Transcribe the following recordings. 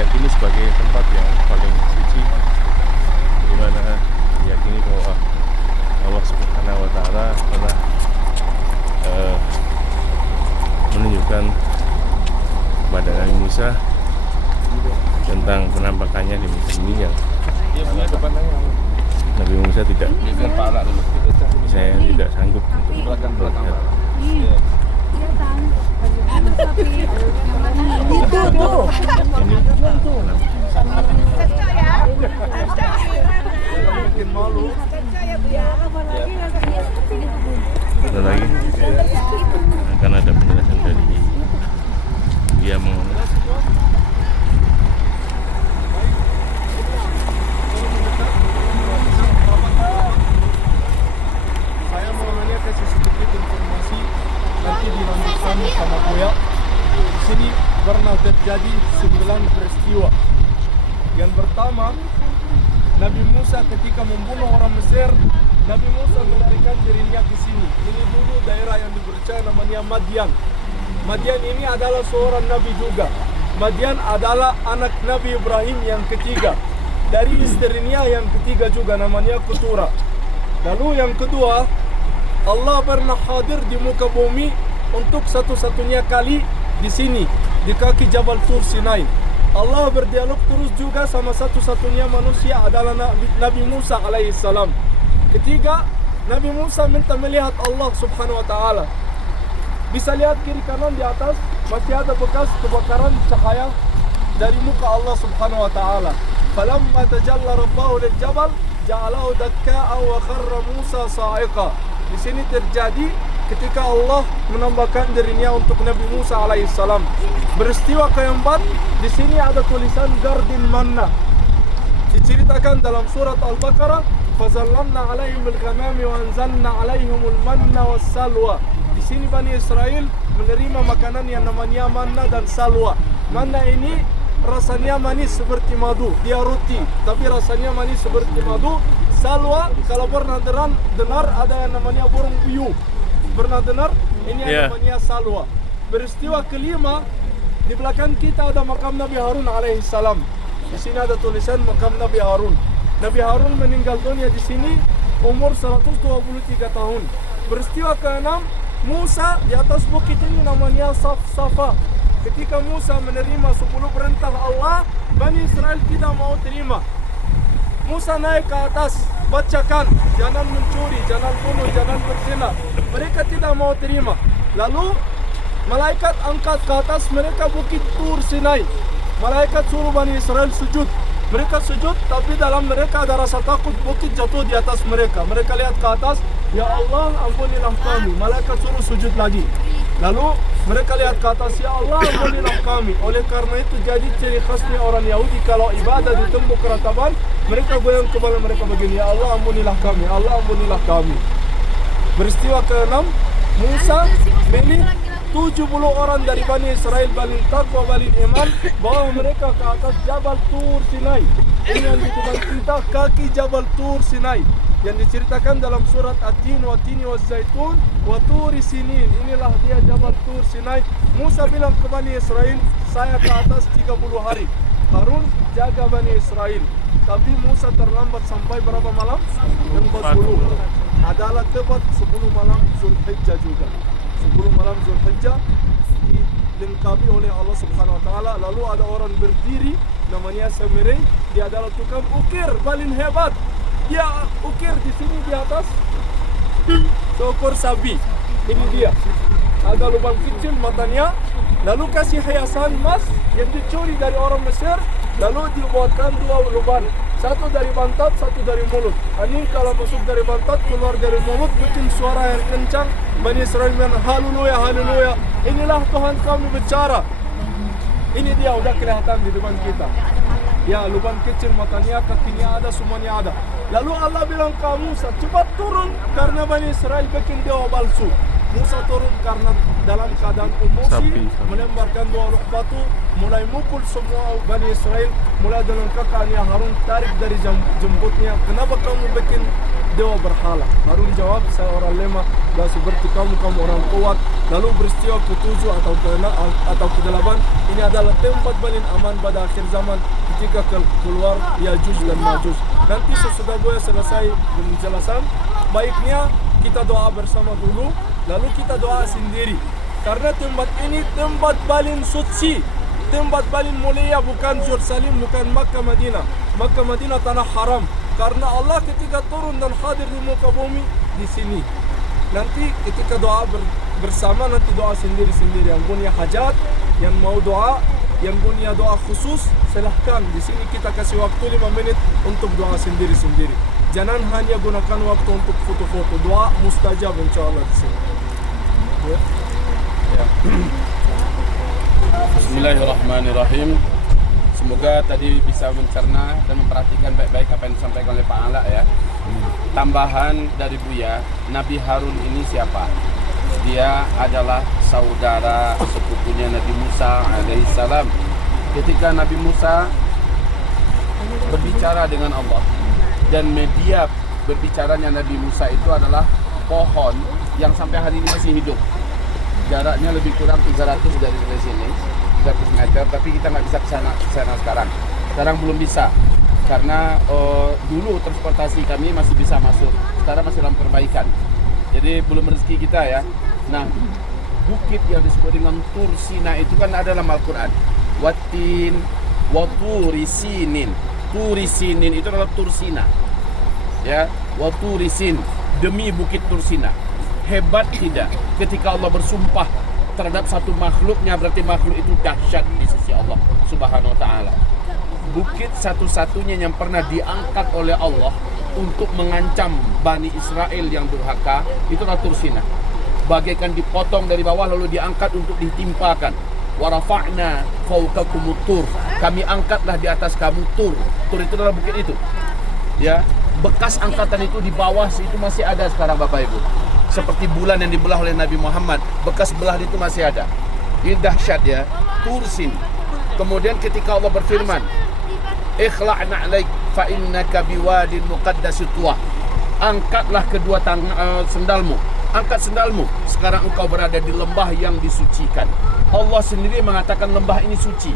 diyakini sebagai tempat yang paling suci, di mana diyakini bahwa Allah Subhanahu wa Ta'ala telah menunjukkan kepada Nabi Musa tentang penampakannya di muka bumi yang Nabi Musa tidak sanggup untuk melihat. Ini lagi akan ada penjelasan dari dia mengenai saya mau hanya kasih sedikit informasi nanti dilanjutkan sama Buya. Di sini pernah terjadi 9 peristiwa. Yang pertama, Nabi Musa ketika membunuh orang Mesir, Nabi Musa melarikan dirinya ke sini. Ini dulu daerah yang dipercaya namanya Madian. Madian ini adalah seorang nabi juga. Madian adalah anak Nabi Ibrahim yang ketiga. Dari istrinya yang ketiga juga namanya Ketura. Lalu yang kedua, Allah pernah hadir di muka bumi untuk satu-satunya kali di sini, di kaki Jabal Tur Sinai. Allah berdialog terus juga sama satu-satunya manusia adalah Nabi Musa alaihissalam. Ketiga, Nabi Musa minta melihat Allah Subhanahu wa Ta'ala. Bisa lihat kiri kanan di atas masih ada bekas kebakaran cahaya dari muka Allah Subhanahu wa Ta'ala. Falamma tajalla rabbahu lil jabal ja'alahu dakka'a wa kharra Musa sa'iqa. Di sini terjadi ketika Allah menambahkan dirinya untuk Nabi Musa alaihissalam. Peristiwa keempat, di sini ada tulisan Gardin Manna. Diceritakan dalam surat Al-Baqarah, fazallanna alaihim al-ghamami wa anzalna alaihimul manna was salwa. Di sini Bani Israel menerima makanan yang namanya manna dan salwa. Manna ini rasanya manis seperti madu, dia roti tapi rasanya manis seperti madu. Salwa, kalau pernah dengar ada yang namanya burung puyuh. Pernah dengar? Ini yang namanya salwa. Peristiwa kelima, di belakang kita ada makam Nabi Harun alaihissalam. Di sini ada tulisan makam Nabi Harun. Nabi Harun meninggal dunia di sini umur 123 tahun. Peristiwa keenam, Musa di atas bukit ini namanya Safa. Ketika Musa menerima 10 perintah Allah, Bani Israel tidak mau terima. Musa naik ke atas, bacakan, jangan mencuri, jangan bunuh, jangan berzina. Mereka tidak mau terima. Lalu malaikat angkat ke atas mereka bukit Tur Sinai. Malaikat suruh Bani Israel sujud. Mereka sujud, tapi dalam mereka ada rasa takut bukit jatuh di atas mereka. Mereka lihat ke atas, ya Allah ampunilah kami. Malaikat suruh sujud lagi. Lalu mereka lihat ke atas, ya Allah ampunilah kami. Oleh karena itu jadi ciri khasnya orang Yahudi kalau ibadah di tembok kerataban, mereka goyang kepala mereka begini, ya Allah ampunilah kami, Allah ampunilah kami. Peristiwa ke-6, Musa milih 70 orang dari Bani Israel, Bani Taqwa, Bani Iman, bawa mereka ke atas Jabal Tur Sinai. Ini yang di depan kita, kaki Jabal Tur Sinai, yang diceritakan dalam surat At-Tin wa Tini wa Zaitun wa Turi Sinin. Inilah dia Jabal Tur Sinai. Musa bilang ke Bani Israel, saya ke atas 30 hari. Harun jaga Bani Israel. Tapi Musa terlambat sampai berapa malam? 40. Adalah tepat 10 malam Zulhijjah juga. 10 malam Zulhijjah dilengkapi oleh Allah Subhanahu wa Ta'ala. Lalu ada orang berdiri namanya Samirei. Dia adalah tukang ukir paling hebat. Dia ukir di sini di atas seekor sapi. Ini dia. Ada lubang kecil matanya. Lalu kasih hiasan emas yang dicuri dari orang Mesir. Lalu dibuatkan 2 lubang. Satu dari pantat, satu dari mulut. Ini kalau masuk dari pantat, keluar dari mulut, bikin suara yang kencang. Bani Israel bilang, haleluya, haleluya. Inilah Tuhan kami bicara. Ini dia, udah kelihatan di depan kita. Ya, lubang kecil matanya, kakinya ada, semuanya ada. Lalu Allah bilang ke Musa, cepat turun karena Bani Israel bikin dewa palsu. Musa turun karena dalam keadaan emosi, melemparkan 2 ruk batu, mulai mukul semua Bani Israel, mulai dengan kakaknya Harun tarik dari jembutnya. Kenapa kamu bikin dewa berhala? Harun jawab, saya orang lemah dan seperti kamu orang kuat. Lalu peristiwa ke-7 atau ke-8 ini adalah tempat paling aman pada akhir zaman ketika keluar Yajuj dan Majuj. Nanti sesudah gue selesai penjelasan, baiknya kita doa bersama dulu, lalu kita doa sendiri. Karena tempat ini tempat paling suci, tempat paling mulia, bukan Yerusalem, bukan Makkah Madinah. Makkah Madinah tanah haram. Karena Allah ketika turun dan hadir di muka bumi di sini. Nanti ketika doa bersama, nanti doa sendiri-sendiri. Yang punya hajat, yang mau doa, yang punya doa khusus, silahkan. Di sini kita kasih waktu 5 menit untuk doa sendiri-sendiri. Jangan hanya gunakan waktu untuk foto-foto. Doa mustajab insyaAllah di sini. Ya. Bismillahirrahmanirrahim. Semoga tadi bisa mencerna dan memperhatikan baik-baik apa yang disampaikan oleh Pak Ala ya. Tambahan dari Buya, Nabi Harun ini siapa? Dia adalah saudara sepupunya Nabi Musa alaihissalam. Ketika Nabi Musa berbicara dengan Allah, dan media berbicaranya Nabi Musa itu adalah pohon yang sampai hari ini masih hidup. Jaraknya lebih kurang 300 dari sini, 300 meter, tapi kita nggak bisa ke sana sekarang. Sekarang belum bisa, karena dulu transportasi kami masih bisa masuk, sekarang masih dalam perbaikan. Jadi belum rezeki kita ya. Nah, bukit yang disebut dengan Tur Sina itu kan ada dalam Al-Quran. Watin, waturi sinin. Turi Sinin itu adalah Tur Sina. Ya, waturi sin, demi bukit Tur Sina. Hebat tidak ketika Allah bersumpah terhadap satu makhluknya, berarti makhluk itu dahsyat di sisi Allah Subhanahu wa taala. Bukit satu-satunya yang pernah diangkat oleh Allah untuk mengancam Bani Israel yang durhaka itu adalah Tur Sina. Bagaikan dipotong dari bawah lalu diangkat untuk ditimpakan. Wa rafa'na fawqakumut tur. Kami angkatlah di atas kamu Tur. Tur itu adalah bukit itu. Ya, bekas angkatan itu di bawah itu masih ada sekarang Bapak Ibu. Seperti bulan yang dibelah oleh Nabi Muhammad, bekas belah itu masih ada. Ini dahsyat ya, Tursin. Kemudian ketika Allah berfirman, ikhla'na 'alaik fa innaka biwadin muqaddasit tuwa. Angkatlah kedua sendalmu. Angkat sendalmu. Sekarang engkau berada di lembah yang disucikan. Allah sendiri mengatakan lembah ini suci.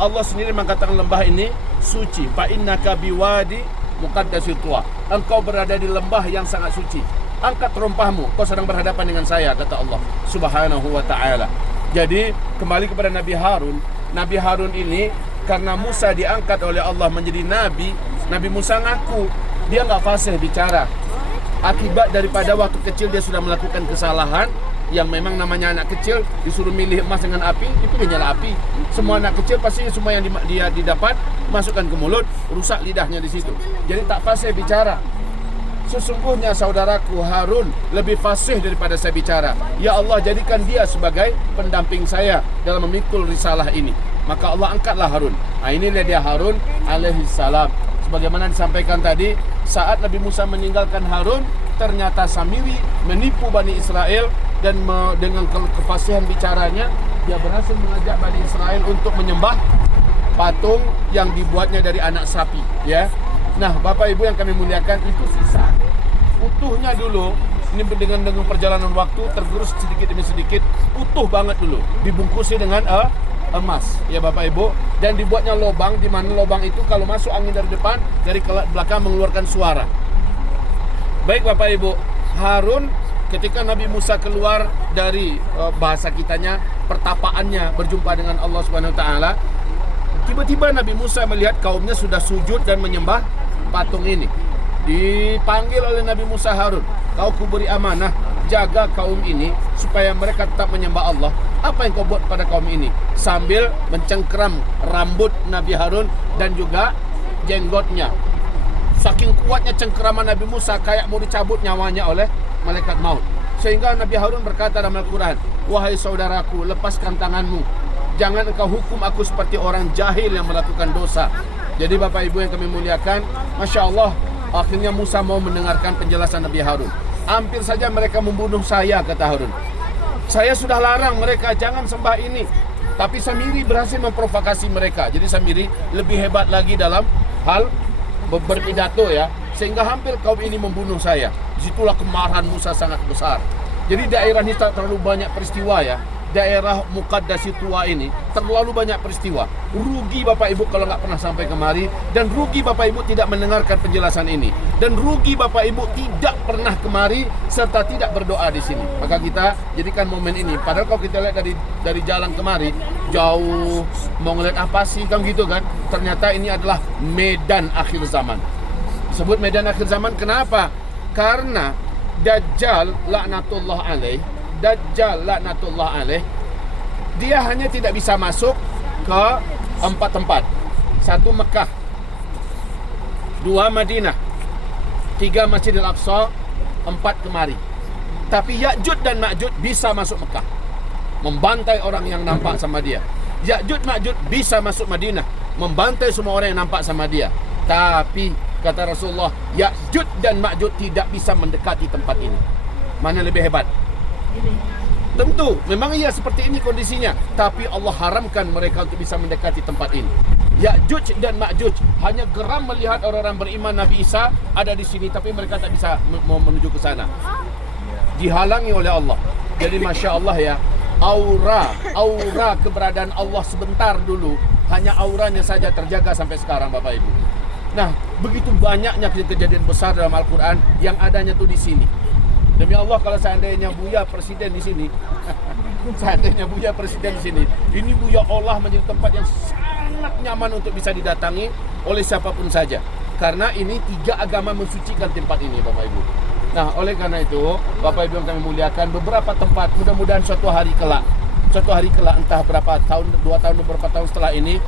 Allah sendiri mengatakan lembah ini suci. Fa innaka biwadi muqaddasit tuwa. Engkau berada di lembah yang sangat suci. Angkat terompahmu, kau sedang berhadapan dengan saya, kata Allah Subhanahu wa ta'ala. Jadi kembali kepada Nabi Harun. Nabi Harun ini karena Musa diangkat oleh Allah menjadi Nabi, Nabi Musa ngaku dia nggak fasih bicara. Akibat daripada waktu kecil dia sudah melakukan kesalahan yang memang namanya anak kecil disuruh milih emas dengan api, itu dia nyala api. Semua anak kecil pasti semua yang dia didapat masukkan ke mulut, rusak lidahnya di situ. Jadi tak fasih bicara. Sesungguhnya saudaraku Harun lebih fasih daripada saya bicara. Ya Allah, jadikan dia sebagai pendamping saya dalam memikul risalah ini. Maka Allah angkatlah Harun. Nah, inilah dia Harun alaihissalam. Sebagaimana disampaikan tadi, saat Nabi Musa meninggalkan Harun, ternyata Samiri menipu Bani Israel dan dengan kefasihan bicaranya, dia berhasil mengajak Bani Israel untuk menyembah patung yang dibuatnya dari anak sapi. Ya. Nah, Bapak Ibu yang kami muliakan, itu sisa utuhnya dulu. Ini dengan perjalanan waktu tergerus sedikit demi sedikit, utuh banget dulu, dibungkusi dengan emas, ya Bapak Ibu, dan dibuatnya lubang, di mana lubang itu kalau masuk angin dari depan, dari belakang mengeluarkan suara. Baik Bapak Ibu, Harun ketika Nabi Musa keluar dari bahasa kitanya pertapaannya berjumpa dengan Allah Subhanahu wa taala, tiba-tiba Nabi Musa melihat kaumnya sudah sujud dan menyembah patung ini. Dipanggil oleh Nabi Musa, Harun, kau kuberi amanah, jaga kaum ini supaya mereka tetap menyembah Allah. Apa yang kau buat pada kaum ini? Sambil mencengkeram rambut Nabi Harun dan juga jenggotnya. Saking kuatnya cengkeraman Nabi Musa, kayak mau dicabut nyawanya oleh malaikat maut. Sehingga Nabi Harun berkata dalam Al-Quran, wahai saudaraku, lepaskan tanganmu. Jangan engkau hukum aku seperti orang jahil yang melakukan dosa. Jadi Bapak Ibu yang kami muliakan, Masya Allah, akhirnya Musa mau mendengarkan penjelasan Nabi Harun. Hampir saja mereka membunuh saya, kata Harun. Saya sudah larang mereka jangan sembah ini. Tapi Samiri berhasil memprovokasi mereka. Jadi Samiri lebih hebat lagi dalam hal berpidato ya, sehingga hampir kaum ini membunuh saya. Disitulah kemarahan Musa sangat besar. Jadi daerah ini terlalu banyak peristiwa ya. Daerah Muqaddasi tua ini terlalu banyak peristiwa. Rugi Bapak Ibu kalau nggak pernah sampai kemari, dan rugi Bapak Ibu tidak mendengarkan penjelasan ini, dan rugi Bapak Ibu tidak pernah kemari serta tidak berdoa di sini. Maka kita jadikan momen ini. Padahal kalau kita lihat dari jalan kemari jauh, mau ngeliat apa sih kan gitu kan? Ternyata ini adalah medan akhir zaman. Disebut medan akhir zaman kenapa? Karena Dajjal laknatullah alaih, dia hanya tidak bisa masuk ke 4 tempat. 1 Mekah, 2 Madinah, 3 Masjidil Aqsa, 4 kemari. Tapi Ya'juj dan Ma'juj bisa masuk Mekah, membantai orang yang nampak sama dia. Ya'juj Ma'juj bisa masuk Madinah, membantai semua orang yang nampak sama dia. Tapi kata Rasulullah, Ya'juj dan Ma'juj tidak bisa mendekati tempat ini. Mana lebih hebat? Tentu, memang iya seperti ini kondisinya, tapi Allah haramkan mereka untuk bisa mendekati tempat ini. Ya'juj dan Ma'juj hanya geram melihat orang-orang beriman Nabi Isa ada di sini, tapi mereka tak bisa menuju ke sana. Dihalangi oleh Allah. Jadi Masya Allah ya, aura keberadaan Allah sebentar dulu, hanya auranya saja terjaga sampai sekarang Bapak Ibu. Nah, begitu banyaknya kejadian besar dalam Al-Quran yang adanya tuh di sini. Demi Allah, kalau seandainya Buya Presiden di sini, ini Buya olah menjadi tempat yang sangat nyaman untuk bisa didatangi oleh siapapun saja. Karena ini 3 agama mensucikan tempat ini, Bapak Ibu. Nah, oleh karena itu, Bapak Ibu yang kami muliakan, beberapa tempat, mudah-mudahan suatu hari kelak, entah berapa tahun, 2 tahun, beberapa tahun setelah ini,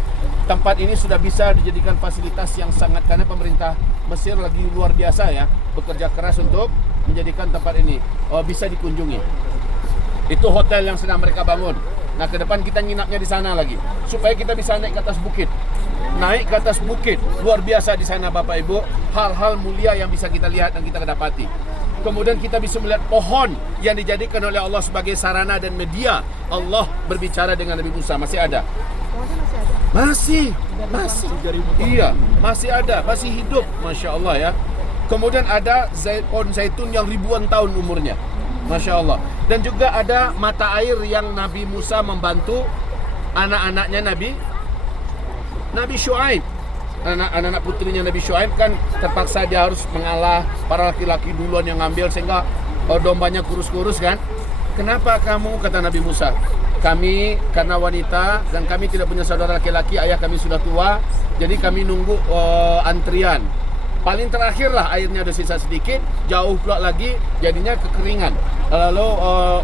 tempat ini sudah bisa dijadikan fasilitas yang sangat, karena pemerintah Mesir lagi luar biasa ya, bekerja keras untuk menjadikan tempat ini bisa dikunjungi. Itu hotel yang sedang mereka bangun. Nah, ke depan kita nginapnya di sana lagi, supaya kita bisa naik ke atas bukit. Luar biasa di sana Bapak Ibu, hal-hal mulia yang bisa kita lihat dan kita dapati. Kemudian kita bisa melihat pohon yang dijadikan oleh Allah sebagai sarana dan media Allah berbicara dengan Nabi Musa. Masih ada? Masih. Iya, masih ada, masih hidup, Masya Allah ya. Kemudian ada pohon zaitun yang ribuan tahun umurnya, Masya Allah. Dan juga ada mata air yang Nabi Musa membantu anak-anaknya Nabi Syuaib. Anak-anak putrinya Nabi Syuaib kan terpaksa dia harus mengalah para laki-laki duluan yang ngambil, sehingga dombanya kurus-kurus kan. Kenapa kamu, kata Nabi Musa, kami karena wanita dan kami tidak punya saudara laki-laki, ayah kami sudah tua, jadi kami nunggu antrian. Paling terakhir lah airnya ada sisa sedikit, jauh pula lagi jadinya kekeringan, lalu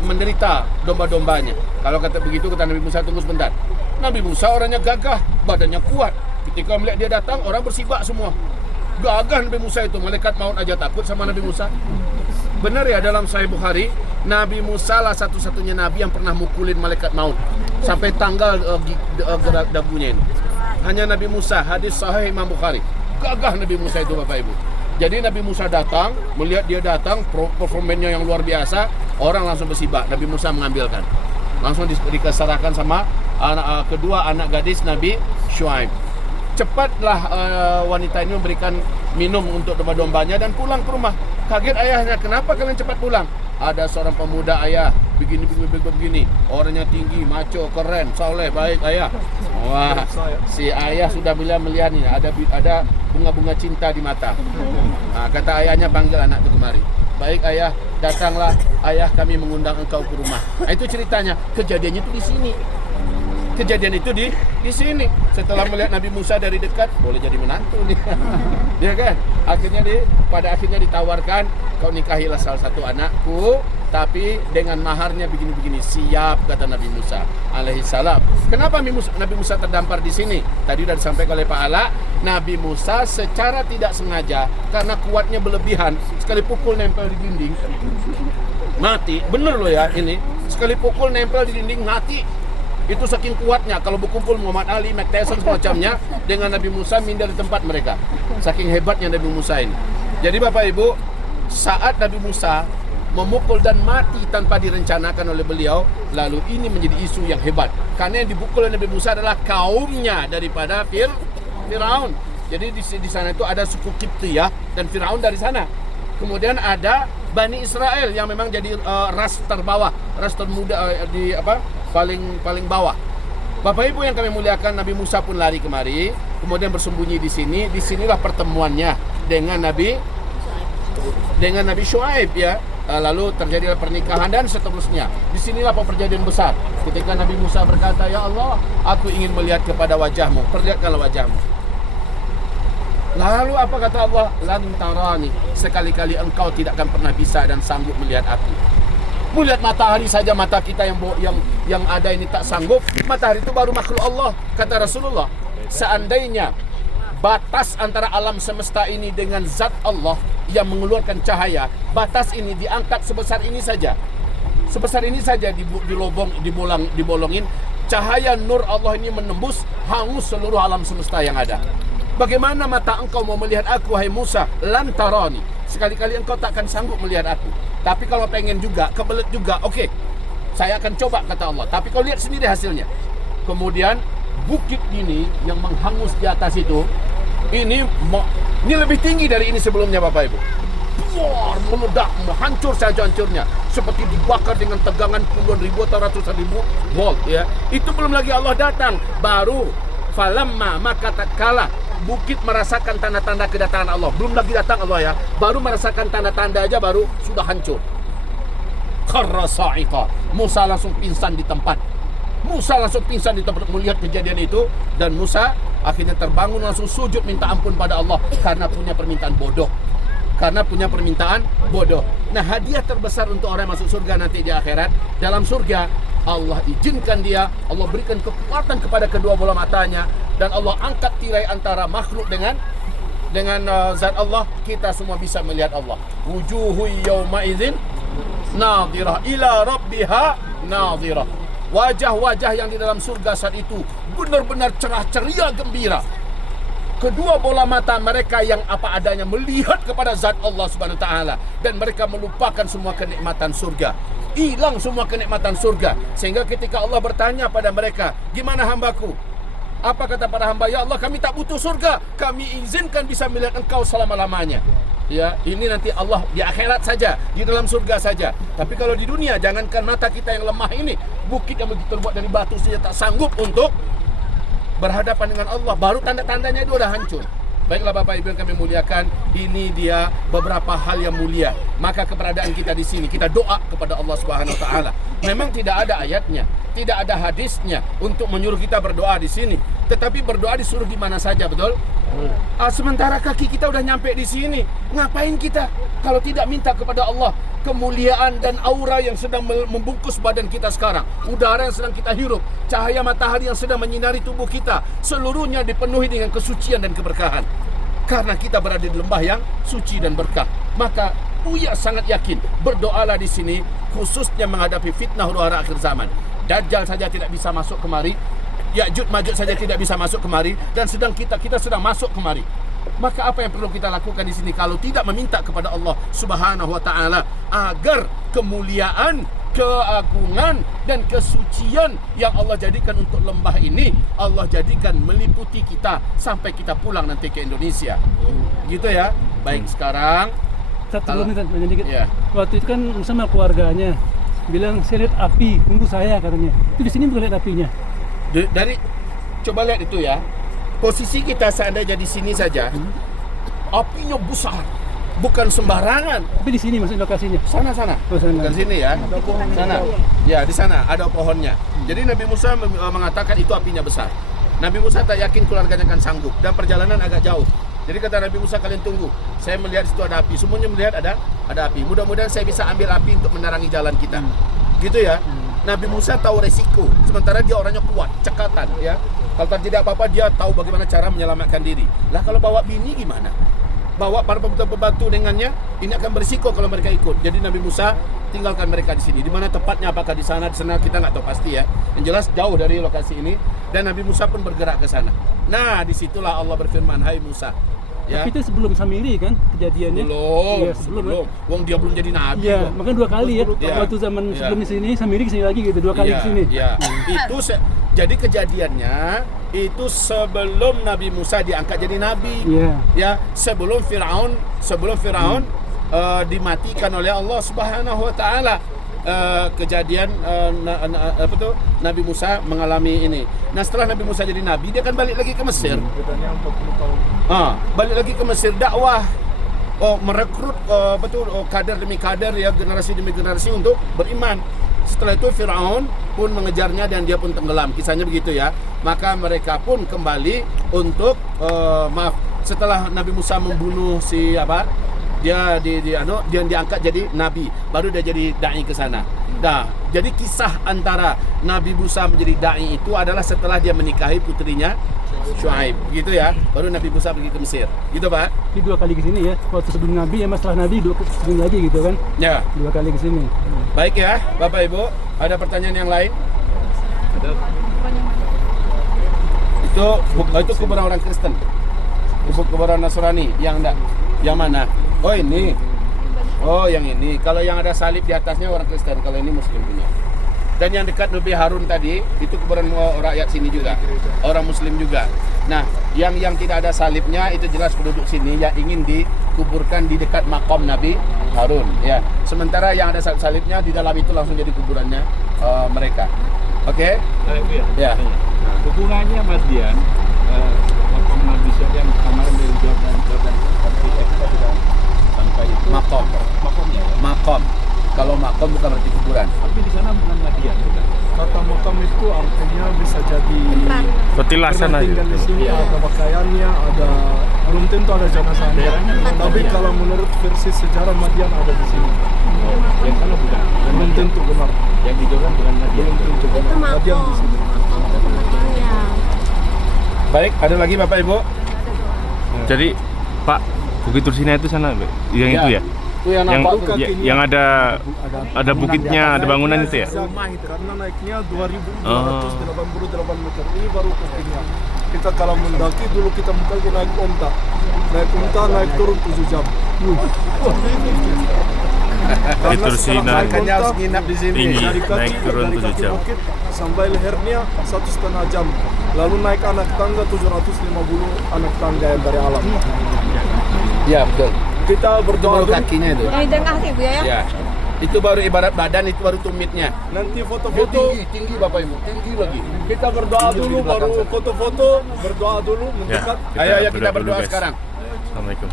menderita domba-dombanya. Kalau kata begitu, kata Nabi Musa, tunggu sebentar. Nabi Musa orangnya gagah, badannya kuat. Ketika melihat dia datang, orang bersibak semua. Gagah Nabi Musa itu, malaikat maut aja takut sama Nabi Musa. Benar ya, dalam Sahih Bukhari, Nabi Musa lah satu-satunya Nabi yang pernah mukulin malaikat maut sampai tanggal dagunya ini. Hanya Nabi Musa, hadis Sahih Imam Bukhari. Gagah Nabi Musa itu Bapak Ibu. Jadi Nabi Musa datang, melihat dia datang, performennya yang luar biasa, orang langsung bersibak. Nabi Musa mengambilkan, langsung dikeserahkan sama kedua anak gadis Nabi Syuaib. Cepatlah wanita ini memberikan minum untuk domba-dombanya dan pulang ke rumah. Kaget ayahnya, kenapa kalian cepat pulang? Ada seorang pemuda, ayah, begini. Orangnya tinggi, maco, keren, soleh, baik ayah. Wah, si ayah sudah melihat nih, ada bunga-bunga cinta di mata. Nah, kata ayahnya, panggil anak itu kemari. Baik ayah, datanglah ayah, kami mengundang engkau ke rumah. Nah, itu ceritanya, kejadiannya itu di sini. Kejadian itu di sini. Setelah melihat Nabi Musa dari dekat, boleh jadi menantu nih. Dia kan? Pada akhirnya ditawarkan, kau nikahilah salah satu anakku, tapi dengan maharnya begini-begini. Siap, kata Nabi Musa alaihissalam. Kenapa Nabi Musa terdampar di sini? Tadi sudah disampaikan oleh Pak Ala, Nabi Musa secara tidak sengaja, karena kuatnya berlebihan, sekali pukul nempel di dinding, mati. Bener loh ya ini. Sekali pukul nempel di dinding, mati. Itu saking kuatnya. Kalau berkumpul Muhammad Ali, Mike Tyson semacamnya dengan Nabi Musa minder di tempat mereka. Saking hebatnya Nabi Musa ini. Jadi Bapak Ibu, saat Nabi Musa memukul dan mati tanpa direncanakan oleh beliau. Lalu ini menjadi isu yang hebat, karena yang dipukul oleh Nabi Musa adalah kaumnya daripada Firaun. Jadi di sana itu ada suku Kiptiyah dan Firaun dari sana. Kemudian ada Bani Israel yang memang jadi ras terbawah, ras termuda di paling bawah. Bapak Ibu yang kami muliakan, Nabi Musa pun lari kemari, kemudian bersembunyi di sini. Disinilah pertemuannya dengan Nabi Syuaib ya. Lalu terjadilah pernikahan dan seterusnya. Disinilah perjanjian besar. Ketika Nabi Musa berkata, "Ya Allah, aku ingin melihat kepada wajahmu. Perlihatkanlah wajahmu." Lalu apa kata Allah? "Lan tarani." Sekali-kali engkau tidak akan pernah bisa dan sanggup melihat aku. Melihat matahari saja mata kita yang ada ini tak sanggup. Matahari itu baru makhluk Allah. Kata Rasulullah, seandainya batas antara alam semesta ini dengan zat Allah yang mengeluarkan cahaya, batas ini diangkat sebesar ini saja. Sebesar ini saja dibolongin, cahaya nur Allah ini menembus, hangus seluruh alam semesta yang ada. Bagaimana mata engkau mau melihat aku, wahai Musa? Lan tarani. Sekali-kali engkau tak akan sanggup melihat aku. Tapi kalau pengen juga, kebelet juga, oke, saya akan coba, kata Allah. Tapi kau lihat sendiri hasilnya. Kemudian bukit ini yang menghangus di atas itu, ini lebih tinggi dari ini sebelumnya, Bapak Ibu. Buar, meledak, hancur saja hancurnya, seperti dibakar dengan tegangan puluhan ribu atau ratusan ribu volt ya. Itu belum lagi Allah datang, baru falamma, maka tak kalah bukit merasakan tanda-tanda kedatangan Allah. Belum lagi datang Allah ya, baru merasakan tanda-tanda aja baru sudah hancur. Kharra sa'iqa. Musa langsung pingsan di tempat. Melihat kejadian itu, dan Musa akhirnya terbangun langsung sujud minta ampun pada Allah karena punya permintaan bodoh. Nah, hadiah terbesar untuk orang yang masuk surga nanti di akhirat, dalam surga Allah izinkan dia, Allah berikan kekuatan kepada kedua bola matanya, dan Allah angkat tirai antara makhluk dengan zat Allah. Kita semua bisa melihat Allah. Wujuhu yawma idzin nadhirah ila rabbiha nadhirah. Wajah-wajah yang di dalam surga saat itu benar-benar cerah ceria gembira. Kedua bola mata mereka yang apa adanya melihat kepada zat Allah Subhanahu wa taala, dan mereka melupakan semua kenikmatan surga. Hilang semua kenikmatan surga, sehingga ketika Allah bertanya pada mereka, "Gimana hambaku?" Apa kata para hamba? "Ya Allah, kami tak butuh surga, kami izinkan bisa melihat engkau selama-lamanya." Ya, ini nanti Allah di akhirat saja, di dalam surga saja. Tapi kalau di dunia, jangankan mata kita yang lemah ini, bukit yang terbuat dari batu saja tak sanggup untuk berhadapan dengan Allah, baru tanda-tandanya itu sudah hancur. Baiklah Bapak Ibu yang kami muliakan, ini dia beberapa hal yang mulia. Maka keberadaan kita di sini, kita doa kepada Allah Subhanahu wa taala. Memang tidak ada ayatnya, tidak ada hadisnya untuk menyuruh kita berdoa di sini. Tetapi berdoa disuruh di mana saja, betul? Sementara kaki kita udah nyampe di sini, ngapain kita kalau tidak minta kepada Allah kemuliaan dan aura yang sedang membungkus badan kita sekarang, udara yang sedang kita hirup, cahaya matahari yang sedang menyinari tubuh kita, seluruhnya dipenuhi dengan kesucian dan keberkahan. Karena kita berada di lembah yang suci dan berkah, maka Uya sangat yakin, berdoalah di sini khususnya menghadapi fitnah huru-hara akhir zaman. Dajjal saja tidak bisa masuk kemari, Ya'juj Ma'juj saja tidak bisa masuk kemari, dan kita sedang masuk kemari. Maka apa yang perlu kita lakukan di sini kalau tidak meminta kepada Allah Subhanahu wa taala agar kemuliaan, keagungan dan kesucian yang Allah jadikan untuk lembah ini, Allah jadikan meliputi kita sampai kita pulang nanti ke Indonesia. Gitu ya. Baik, sekarang Satu menit dikit. Ya. Waktu itu kan sama keluarganya bilang, "Saya lihat api, tunggu saya," katanya. Itu di sini bukan lihat apinya. Dari coba lihat itu ya. Posisi kita seandainya di sini saja, apinya besar, bukan sembarangan. Tapi di sini maksud lokasinya. Sana. Oh, sana. Bukan sini ya. Sana. Ya, di sana ada pohonnya. Jadi Nabi Musa mengatakan itu apinya besar. Nabi Musa tak yakin keluarganya akan sanggup, dan perjalanan agak jauh. Jadi kata Nabi Musa, "Kalian tunggu. Saya melihat situ ada api." Semuanya melihat ada api. Mudah-mudahan saya bisa ambil api untuk menerangi jalan kita. Gitu ya. Nabi Musa tahu resiko, sementara dia orangnya kuat, cekatan ya. Kalau terjadi apa-apa dia tahu bagaimana cara menyelamatkan diri. Lah kalau bawa bini gimana? Bawa para pembantu dengannya, ini akan berisiko kalau mereka ikut. Jadi Nabi Musa tinggalkan mereka di sini. Di mana tepatnya, apakah di sana kita nggak tahu pasti ya. Yang jelas jauh dari lokasi ini, dan Nabi Musa pun bergerak ke sana. Nah, disitulah Allah berfirman, "Hai Musa, Ya. Tapi itu sebelum Samiri kan kejadiannya? Belum, Iya, sebelum. kan? Wong dia belum jadi nabi Iya, kok. makanya 2 kali ya. Iya. Waktu zaman Iya. sebelum di sini, Samiri kesini lagi gitu, 2 kali Iya, kesini. Iya. Jadi kejadiannya itu sebelum Nabi Musa diangkat jadi nabi. Iya. Ya, sebelum Firaun dimatikan oleh Allah Subhanahu wa taala. Kejadian Nabi Musa mengalami ini. Nah, setelah Nabi Musa jadi nabi, dia kan balik lagi ke Mesir. Bedanya 40 tahun. Balik lagi ke Mesir dakwah. Merekrut kader demi kader ya, generasi demi generasi untuk beriman. Setelah itu Firaun pun mengejarnya dan dia pun tenggelam. Kisahnya begitu ya. Maka mereka pun kembali untuk setelah Nabi Musa membunuh dia diangkat jadi nabi, baru dia jadi dai ke sana. Nah, jadi kisah antara Nabi Musa menjadi dai itu adalah setelah dia menikahi putrinya Syuaib, gitu ya. Baru Nabi Musa pergi ke Mesir. Gitu, Pak? Ini 2 kali kesini ya. Waktu sebelum Nabi ya, setelah Nabi 2 kesini lagi gitu kan. Ya. 2 kali kesini. Baik ya, Bapak Ibu. Ada pertanyaan yang lain? Itu kuburan orang Kristen. Kuburan Nasrani yang enggak. Yang mana? Oh, ini. Oh, yang ini. Kalau yang ada salib di atasnya orang Kristen, kalau ini Muslim punya. Dan yang dekat Nabi Harun tadi, itu kuburan rakyat sini juga. Orang Muslim juga. Nah, yang tidak ada salibnya itu jelas penduduk sini yang ingin dikuburkan di dekat makom Nabi Harun, ya. Sementara yang ada salibnya di dalam itu langsung jadi kuburannya mereka. Oke? Ya. Nah, hubungannya Mas Dian, makom Nabi Syed yang kemarin dari Jordan sampai kita sudah sampai itu makomnya ya. Makom. Kalau makom bukan berarti kuburan. Tapi di sana bukan Madian juga. Kata makam itu artinya bisa jadi Petilasan pernah aja. tinggal di sini, ada pakaiannya, ada belum tentu ada jenazahnya. Tapi kalau menurut versi sejarah Madian ada di sini. Yang sana bukan. Belum tentu benar. Yang di Jordan bukan Madian. Belum tentu Itu benar. Madian di sini. Makanya. Baik, ada lagi Bapak Ibu? Jadi Pak, Bukit Tursina itu sana, Mbak? Yang itu ya? Itu yang Yang nampak tuh. yang ada bukitnya, ada bangunan itu ya? Rumah itu karena naiknya 2.288 meter. Ini baru kakinya. Kita kalau mendaki dulu kita mungkin naik unta. Naik turun 7 jam. Bukit Tursina Makanya harus nginap di sini. tinggi, Dari kaki, naik turun dari 7 kaki jam. bukit sampai lehernya 1,5 jam. Lalu naik anak tangga 750 anak tangga yang dari alam. Ya, betul. Kita Itu berdoa baru dulu. kakinya itu. Yang di tengah sih Bu ya. Ya. Itu baru ibarat badan, itu baru tumitnya. Nanti Dia foto-foto. tinggi Bapak Ibu, tinggi lagi. Kita berdoa Tinggi dulu, di belakang baru sana. foto-foto, berdoa dulu, mendekat. Ayo kita dulu, berdoa guys. sekarang. Assalamualaikum.